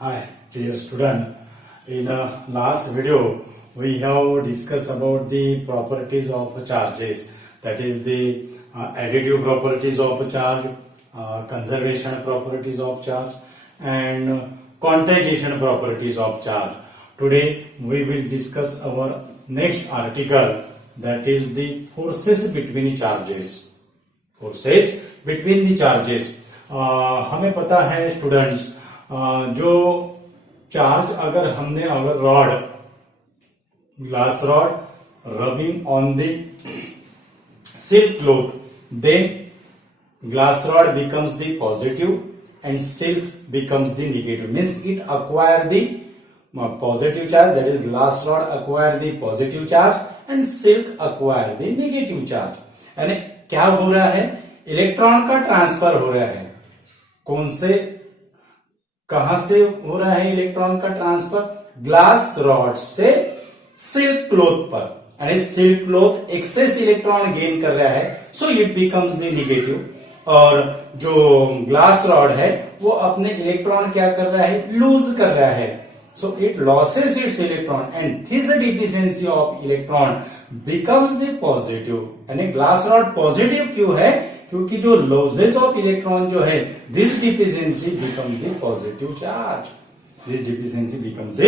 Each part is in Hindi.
Hi, dear student. In last video, we have discussed about the properties of charges. That is the additive properties of a charge, conservation properties of charge, and quantization properties of charge. Today, we will discuss our next article. That is the forces between charges. Forces between the charges. हमें पता है स्टूडेंट्स, जो चार्ज अगर rod, glass rod rubbing on the silk cloth, then glass rod becomes the positive and silk becomes the negative, means it acquire the positive charge, that is glass rod acquire the positive charge and silk acquire the negative charge। यानी क्या हो रहा है, इलेक्ट्रॉन का ट्रांसफर हो रहा है। कौन से, कहां से हो रहा है इलेक्ट्रॉन का ट्रांसफर? ग्लास रॉड से सिल्क क्लॉथ पर, यानी silk cloth excess electron gain कर रहा है, so it becomes the negative. और जो ग्लास रॉड है वो अपने इलेक्ट्रॉन क्या कर रहा है, लूज कर रहा है, so it loses its electron and this deficiency of electron becomes the positive. यानी ग्लास रॉड पॉजिटिव क्यों है? क्योंकि जो लॉसेस ऑफ इलेक्ट्रॉन जो है, this deficiency becomes the positive charge, this deficiency becomes the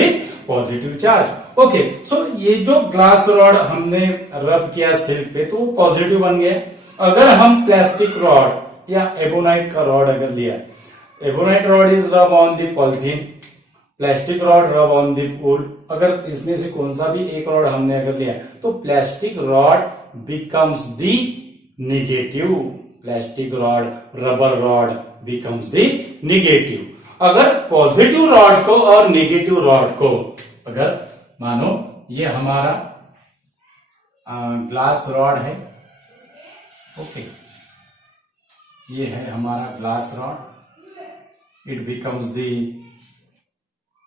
positive charge. Okay, so ये जो ग्लास रॉड हमने रब किया सिल्क पे तो वो पॉजिटिव बन गया। अगर हम प्लास्टिक रॉड या एबोनाइट का रॉड अगर लिया, एबोनाइट रॉड इज रब on the polythene, plastic rod रब ऑन दी वुड, अगर इसमें से कौन सा भी एक रॉड हमने अगर लिया तो plastic rod becomes the negative, plastic rod, rubber rod becomes the negative. अगर पॉजिटिव रॉड को और नेगेटिव रॉड को, अगर मानो ये हमारा ग्लास रॉड है, ओके, ये है हमारा glass rod, it becomes the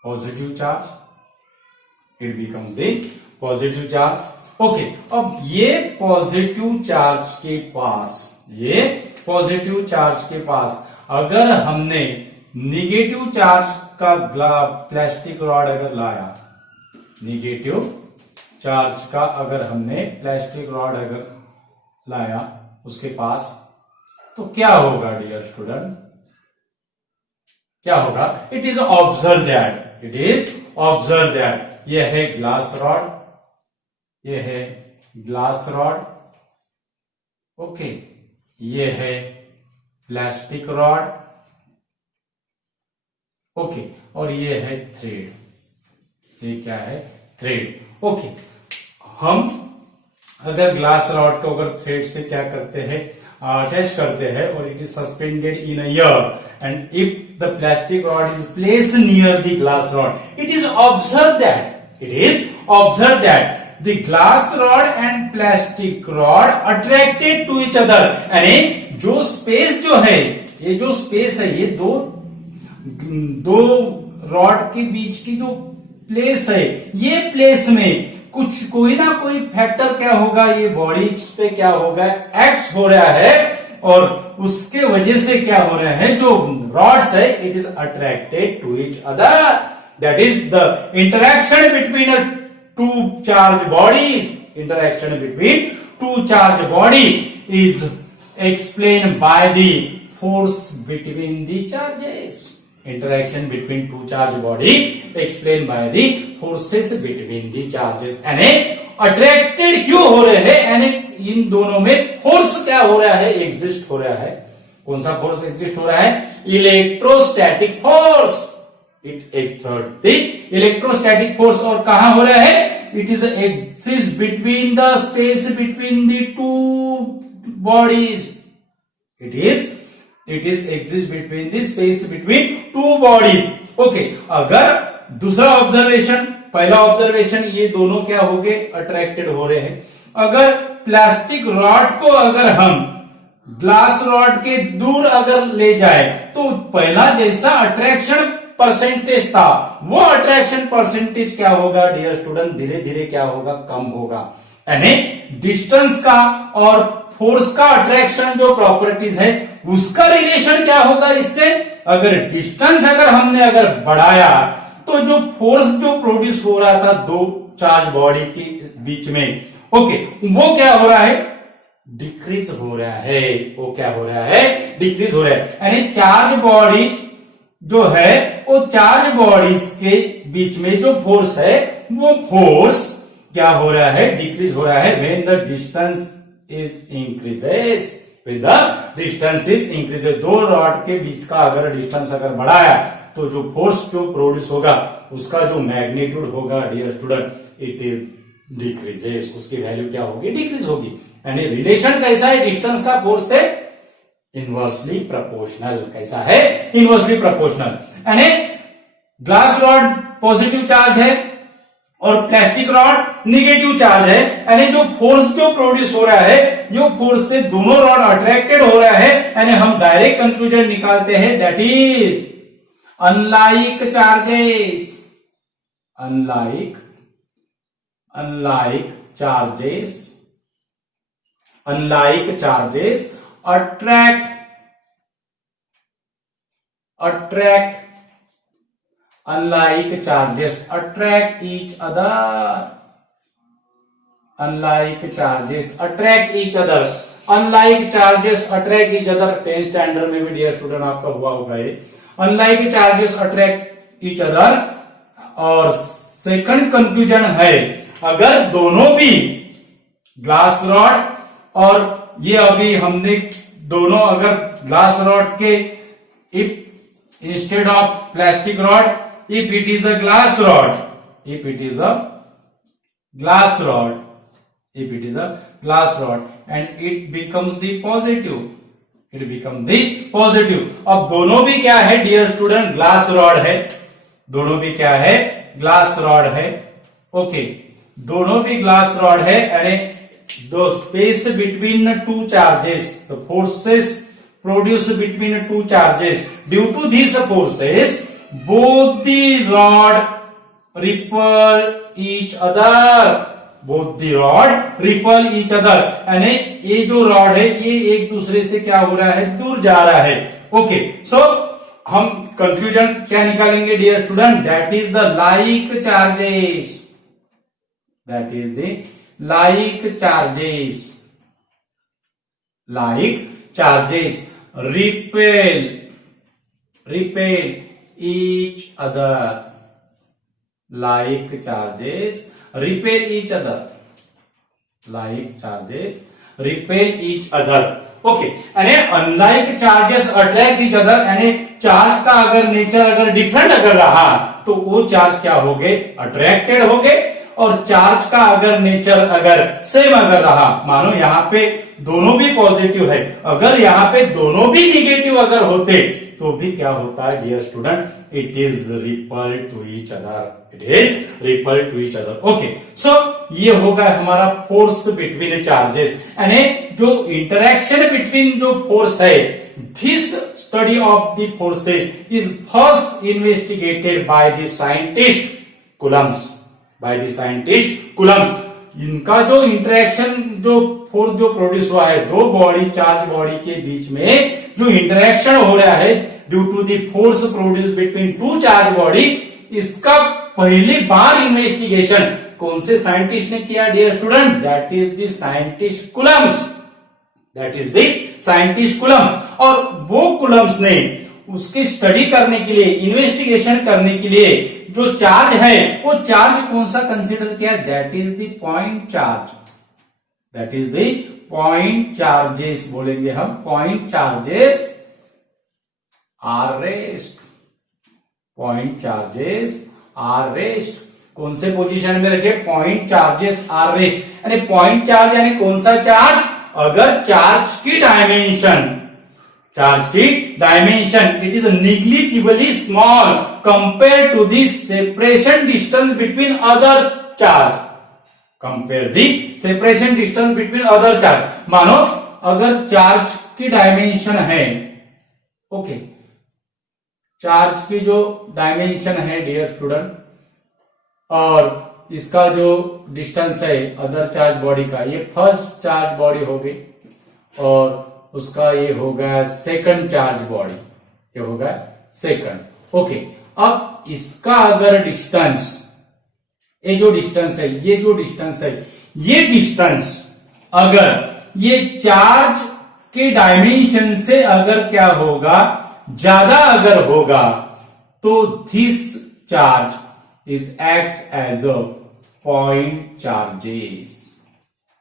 positive charge, it becomes the positive charge. Okay, अब ये पॉजिटिव चार्ज के पास, ये पॉजिटिव चार्ज के पास अगर हमने निगेटिव चार्ज का प्लास्टिक रॉड अगर लाया, निगेटिव चार्ज का अगर हमने प्लास्टिक रॉड अगर लाया उसके पास, तो क्या होगा डियर स्टूडेंट, क्या होगा? It is observe that, it is observe that यह है ग्लास रॉड, यह है ग्लास रॉड, ओके, यह है प्लास्टिक रॉड, ओके, और ये है थ्रेड, ये क्या है? थ्रेड। ओके, हम अगर ग्लास रॉड को अगर थ्रेड से क्या करते हैं, अटैच करते हैं, और it is suspended in a air and if the plastic rod is placed near the glass rod, it is observed that the glass rod and plastic rod attracted to each other। यानी जो स्पेस जो है, ये जो स्पेस है, ये दो रॉड के बीच की जो प्लेस है, ये प्लेस में कुछ कोई ना कोई फैक्टर क्या होगा, ये बॉडी पे क्या होगा, एक्ट हो रहा है, और उसके वजह से क्या हो रहा है, जो रॉड्स है it is attracted to each other, that is the interaction between two charge bodies, interaction between two charge body is explain by the force between the charges, interaction between two charge body explain by the forces between the charges. यानी अट्रैक्टेड क्यों हो रहे हैं, यानी इन दोनों में फोर्स क्या हो रहा है, एग्जिस्ट हो रहा है। कौन सा फोर्स एग्जिस्ट हो रहा है? Electrostatic force, it exert the electrostatic force. और कहां हो रहा है? It is exist between the space between the two bodies, it is exist between the space between two bodies. Okay, अगर दूसरा ऑब्जर्वेशन, पहला ऑब्जर्वेशन, ये दोनों क्या हो गए, अट्रैक्टेड हो रहे हैं। अगर प्लास्टिक रॉड को अगर हम ग्लास रॉड के दूर अगर ले जाए तो पहला जैसा अट्रैक्शन परसेंटेज था, वो अट्रैक्शन परसेंटेज क्या होगा डियर स्टूडेंट, धीरे धीरे क्या होगा, कम होगा। यानी डिस्टेंस का और फोर्स का अट्रैक्शन जो प्रॉपर्टीज है उसका रिलेशन क्या होगा इससे, अगर डिस्टेंस अगर हमने अगर बढ़ाया तो जो फोर्स जो प्रोड्यूस हो रहा था दो चार्ज बॉडी के बीच में, ओके, वो क्या हो रहा है, डिक्रीज हो रहा है, वो क्या हो रहा है, डिक्रीज हो रहा है। यानी चार्ज बॉडीज जो है वो चार्ज बॉडीज के बीच में जो फोर्स है वो फोर्स क्या हो रहा है, डिक्रीज हो रहा है when the distance is increases, when the distance is increases. दो रॉड के बीच का अगर डिस्टेंस अगर बढ़ाया तो जो फोर्स जो प्रोड्यूस होगा उसका जो मैग्नीट्यूड होगा dear student, it is decreases, उसकी वैल्यू क्या होगी, डिक्रीज होगी। यानी रिलेशन कैसा है डिस्टेंस का फोर्स से, इनवर्सली प्रोपोर्शनल। कैसा है, इनवर्सली प्रोपोर्शनल। यानी ग्लास रॉड पॉजिटिव चार्ज है और प्लास्टिक रॉड निगेटिव चार्ज है, यानी जो फोर्स जो प्रोड्यूस हो रहा है जो फोर्स से दोनों रॉड अट्रैक्टेड हो रहा है, यानी हम डायरेक्ट कंक्लूजन निकालते हैं that is unlike charges, unlike charges attract unlike charges attract each other, unlike charges attract each other, unlike charges attract each other। 10th standard में भी डियर स्टूडेंट आपका हुआ होगा ये, unlike charges attract each other। और सेकंड कंक्लूजन है, अगर दोनों भी ग्लास रॉड और ये अभी हमने दोनों अगर ग्लास रॉड के if instead of plastic rod, if it is a glass rod, if it is a glass rod, if it is a glass rod and it becomes the positive, it become the positive. अब दोनों भी क्या है डियर स्टूडेंट, ग्लास रॉड है, दोनों भी क्या है, ग्लास रॉड है, ओके, दोनों भी ग्लास रॉड है। यानी the space between two charges, the forces produced between two charges, due to these forces both the rod repel each other, both the rod repel each other। यानी ये जो रॉड है ये एक दूसरे से क्या हो रहा है, दूर जा रहा है। ओके, सो हम कंक्लूजन क्या निकालेंगे dear student, that is the like charges, that is the like charges repel each other, like charges repel each other, like charges repel each other। Okay, यानी unlike charges attract each other, यानी चार्ज का अगर नेचर अगर डिफरेंट अगर रहा तो वो चार्ज क्या हो गए, अट्रैक्टेड हो गए। और चार्ज का अगर नेचर अगर सेम अगर रहा, मानो यहाँ पे दोनों भी पॉजिटिव है, अगर यहाँ पे दोनों भी निगेटिव अगर होते तो भी क्या होता है dear student, it is repel to each other, it is repel to each other. Okay, so ये होगा हमारा फोर्स बिटवीन चार्जेस, यानी जो इंटरेक्शन बिटवीन जो फोर्स है, this study of the forces is first investigated by the scientist Coulombs, by the scientist Coulombs. इनका जो इंटरेक्शन जो फोर्स जो प्रोड्यूस हुआ है दो बॉडी चार्ज बॉडी के बीच में जो इंटरेक्शन हो रहा है due to the force produce between two charge body, इसका पहली बार इन्वेस्टिगेशन कौन से साइंटिस्ट ने किया dear student, that is the scientist Coulombs, that is the scientist Coulomb. और वो कूलम्ब्स ने उसकी स्टडी करने के लिए, इन्वेस्टिगेशन करने के लिए जो चार्ज है वो चार्ज कौन सा कंसीडर किया, that is the point charge, that is the point charges बोलेंगे हम, point charges are rest, point charges are rest. कौन से पोजीशन में रखे, पॉइंट चार्जेस आर रेस्ट। यानी पॉइंट चार्ज यानी कौन सा चार्ज, अगर चार्ज की डायमेंशन, चार्ज की dimension it is negligibly small compare to the separation distance between other charge, compare the separation distance between other charge. मानो अगर चार्ज की डायमेंशन है, ओके, चार्ज की जो डायमेंशन है डियर स्टूडेंट और इसका जो डिस्टेंस है अदर चार्ज बॉडी का, ये फर्स्ट चार्ज बॉडी हो गई, और उसका ये होगा सेकंड चार्ज बॉडी, ये होगा सेकंड। ओके, अब इसका अगर डिस्टेंस, ये जो डिस्टेंस है, ये जो डिस्टेंस है, ये डिस्टेंस अगर ये चार्ज के डायमेंशन से अगर क्या होगा, ज्यादा अगर होगा, तो this charge is acts as a point charges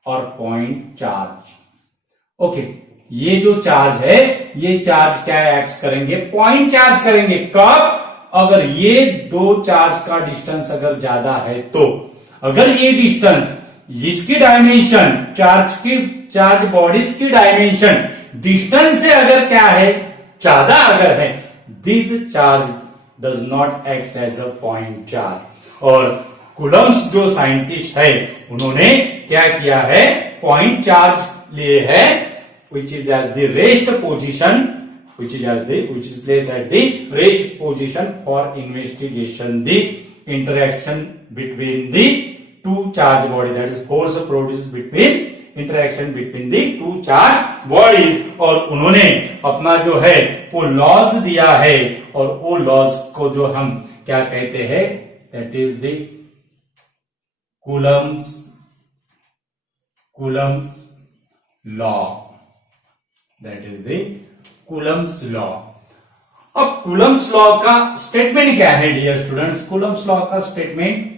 और पॉइंट चार्ज। ओके, ये जो चार्ज है, ये चार्ज क्या एक्ट करेंगे, पॉइंट चार्ज करेंगे। कब, अगर ये दो चार्ज का डिस्टेंस अगर ज्यादा है तो। अगर ये डिस्टेंस, इसकी डायमेंशन, चार्ज बॉडीज की डायमेंशन डिस्टेंस से अगर क्या है, ज्यादा अगर है, this charge does not act as a point charge. और कूलम्ब्स जो साइंटिस्ट है, उन्होंने क्या किया है, पॉइंट चार्ज लिए है, which is at the rest position, which is placed at the rest position for investigation the interaction between the two charge body, that is force produced between interaction between the two charge bodies। और उन्होंने अपना जो है वो लॉज दिया है, और वो लॉज को जो हम क्या कहते हैं, that is the Coulomb's law, that is the Coulomb's law। अब Coulomb's law का स्टेटमेंट क्या है डियर स्टूडेंट्स, Coulomb's law का स्टेटमेंट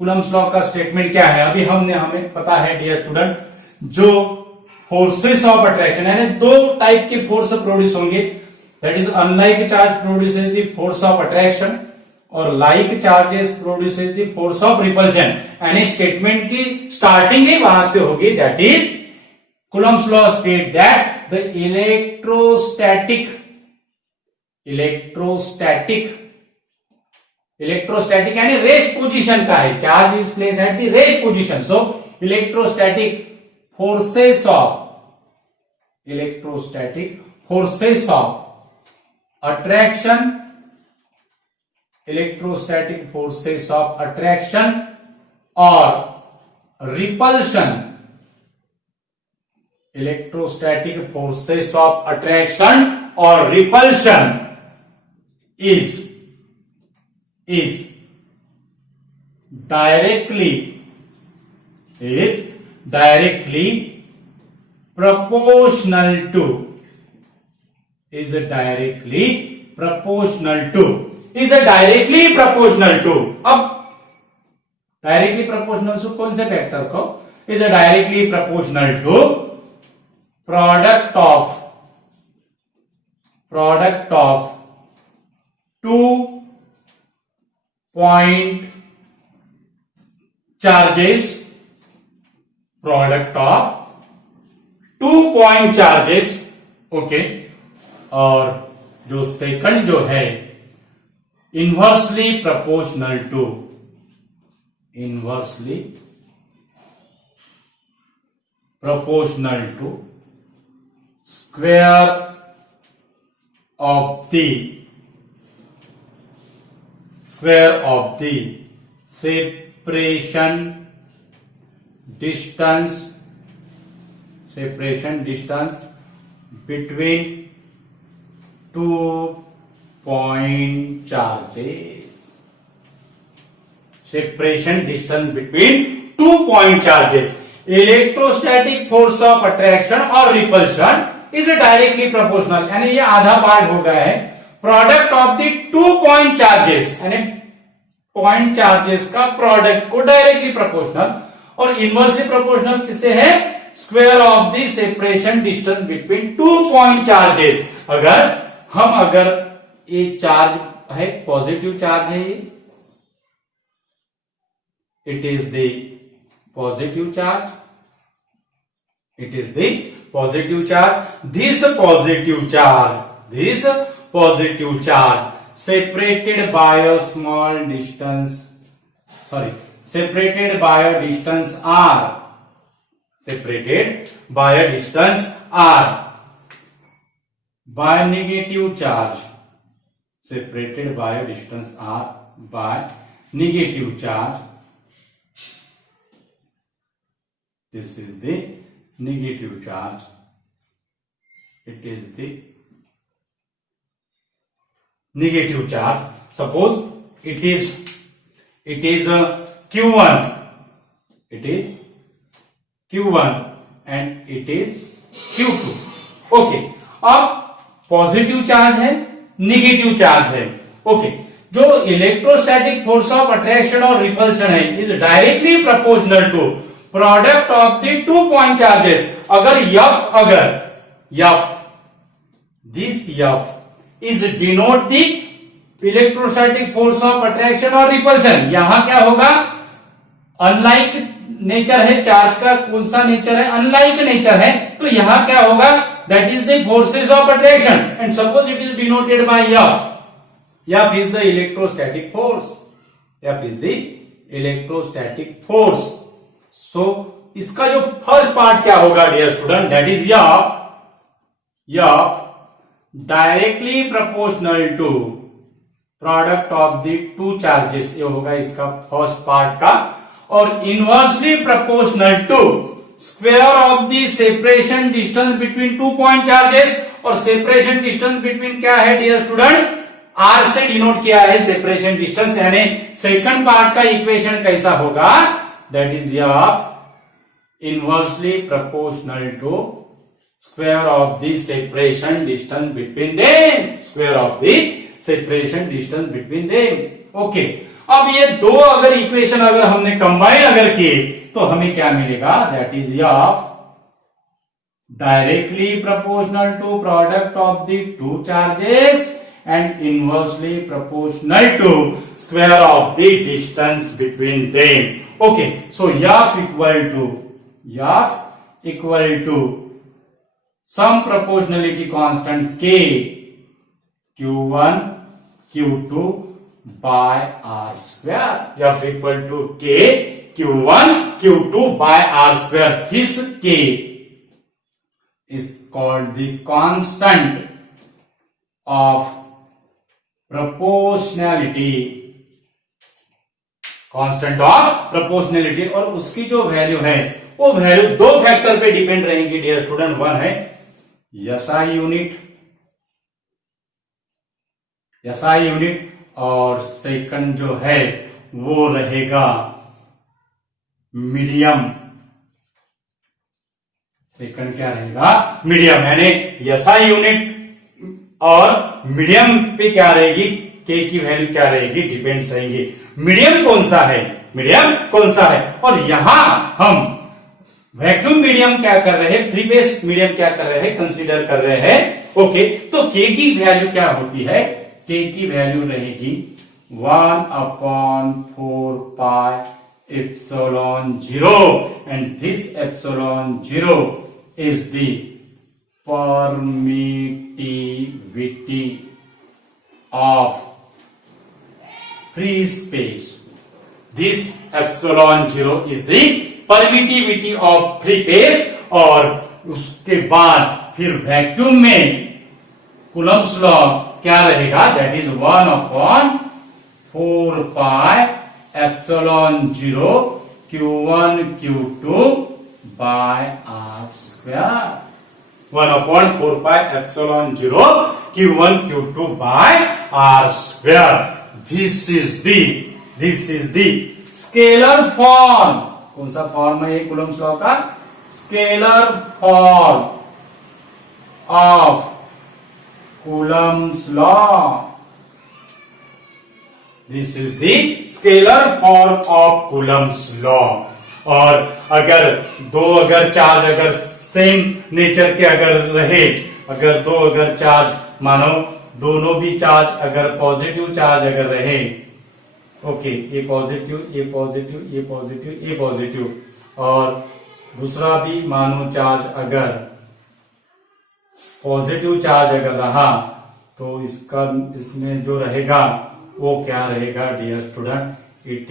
Coulomb's law का स्टेटमेंट क्या है, अभी हमें पता है डियर स्टूडेंट, जो फोर्सेस ऑफ अट्रैक्शन, यानी दो टाइप के फोर्स प्रोड्यूस होंगे, that is unlike charge produces the force of attraction और like charges produces the force of repulsion. यानी स्टेटमेंट की स्टार्टिंग ही वहां से होगी, that is Coulomb's law state that the electrostatic यानी रेस्ट पोजीशन का है, charge is place at the rest position, so electrostatic forces of attraction, electrostatic forces of attraction और repulsion, electrostatic forces of attraction और repulsion is directly proportional to अब डायरेक्टली प्रोपोर्शनल टू कौन से फैक्टर को, is directly proportional to product of 2 point charges, product of 2 point charges। ओके, और जो सेकंड जो है inversely proportional to square of the separation distance between 2 point charges। separation distance between 2 point charges, electrostatic force of attraction और repulsion is directly proportional, यानी ये आधा पार्ट हो गया है product of the 2 point charges, यानी पॉइंट चार्जेस का प्रोडक्ट को डायरेक्टली प्रोपोर्शनल, और इनवर्सली प्रोपोर्शनल किसे है, square of the separation distance between 2 point charges. अगर ये चार्ज है, पॉजिटिव चार्ज है, ये it is the positive charge, this positive charge separated by a distance r, by negative charge, separated by a distance r by negative charge This is the negative charge. It is the negative charge. Suppose it is a Q1. It is Q1 and it is Q2. Okay, अब पॉजिटिव चार्ज है, निगेटिव चार्ज है. ओके, जो इलेक्ट्रोस्टैटिक फोर्स ऑफ अट्रैक्शन और रिपल्शन है is directly proportional to product of the 2 point charges. अगर F this F is denote the electrostatic force of attraction और रिपल्शन. यहां क्या होगा, अनलाइक नेचर है चार्ज का. कौन सा नेचर है, अनलाइक नेचर है. तो यहां क्या होगा, that is the forces of attraction and suppose it is denoted by F. F is the electrostatic force. F is the electrostatic force. So इसका जो फर्स्ट पार्ट क्या होगा dear student, that is F directly proportional to product of the 2 charges. ये होगा इसका फर्स्ट पार्ट का. और inversely proportional to square of the separation distance between 2 point charges. और सेपरेशन डिस्टेंस बिटवीन क्या है डियर स्टूडेंट, आर से डिनोट किया है सेपरेशन डिस्टेंस. यानी सेकंड पार्ट का इक्वेशन कैसा होगा, that is F inversely proportional to square of the separation distance between them. Square of the separation distance between them. Okay, अब ये दो अगर इक्वेशन अगर हमने कंबाइन अगर किए तो हमें क्या मिलेगा, that is F directly proportional to product of the 2 charges and inversely proportional to square of the distance between them. Okay, so F equal to some proportionality constant K Q1 Q2 by R square. F equal to K Q1 Q2 by R square. This K is called the constant of proportionality. Constant of proportionality. और उसकी जो वैल्यू है वो वैल्यू 2 फैक्टर पे डिपेंड रहेंगी डियर स्टूडेंट. वन है SI यूनिट और सेकंड जो है वो रहेगा मीडियम. सेकंड क्या रहेगा, मीडियम. यानी SI यूनिट और मीडियम पे क्या रहेगी, के की वैल्यू क्या रहेगी, डिपेंड्स रहेंगी. मीडियम कौन सा है, और यहां हम वैक्यूम मीडियम क्या कर रहे हैं, फ्री बेस मीडियम क्या कर रहे हैं, कंसीडर कर रहे हैं. ओके, तो के की वैल्यू क्या होती है, के की वैल्यू रहेगी 1/4 pi epsilon 0 and this epsilon 0 is the permittivity of free space. This epsilon 0 is the permittivity of free space. और उसके बाद फिर वैक्यूम में कूलम्ब्स लॉ क्या रहेगा, that is 1/4 pi epsilon 0 Q1 Q2 by R square. 1/4 pi epsilon 0 Q1 Q2 by R square. This is the scalar form. कौन सा फॉर्म है ये कूलम्ब्स लॉ का, scalar form of Coulomb's law. This is the scalar form of Coulomb's law. और अगर चार्ज अगर सेम नेचर के अगर रहे, अगर चार्ज मानो दोनों भी चार्ज अगर पॉजिटिव चार्ज अगर रहे, ओके, ये पॉजिटिव और दूसरा भी मानो चार्ज अगर पॉजिटिव चार्ज अगर रहा तो इसमें जो रहेगा वो क्या रहेगा dear student, it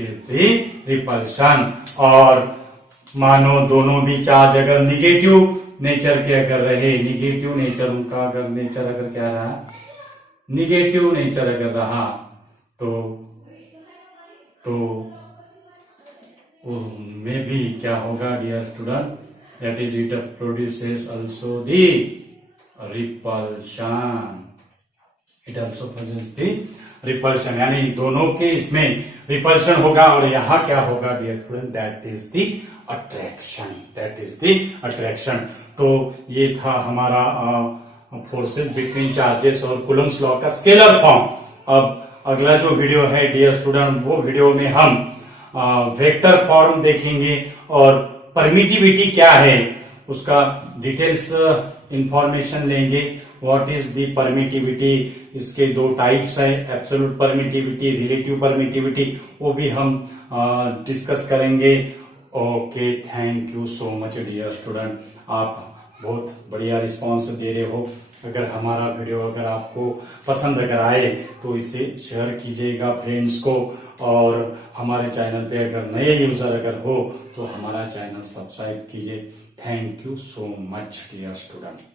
is the repulsion. और मानो दोनों भी चार्ज अगर निगेटिव नेचर के अगर रहे, निगेटिव नेचर उनका अगर नेचर अगर क्या रहा, निगेटिव नेचर अगर रहा तो में भी क्या होगा dear student, that is it produces also the repulsion, it also produce the repulsion, यानी दोनों के इसमें रिपल्शन होगा और यहाँ क्या होगा dear student, that is the attraction, that is the attraction. तो ये था हमारा फोर्सेस बिटवीन चार्जेस और कूलम्स लॉ का स्केलर फॉर्म। अब अगला जो वीडियो है डियर स्टूडेंट, वो वीडियो में हम वेक्टर फॉर्म देखेंगे और परमिटिविटी क्या है उसका डिटेल्स इंफॉर्मेशन लेंगे। व्हाट इज द परमिटिविटी, इसके दो टाइप्स है, एब्सोल्यूट परमिटिविटी, रिलेटिव परमिटिविटी, वो भी हम डिस्कस करेंगे। Okay, thank you so much dear student, आप बहुत बढ़िया रिस्पांस दे रहे हो। अगर हमारा वीडियो अगर आपको पसंद अगर आए तो इसे शेयर कीजिएगा फ्रेंड्स को, और हमारे चैनल पे अगर नए यूजर अगर हो तो हमारा चैनल सब्सक्राइब कीजिए। Thank you so much dear student.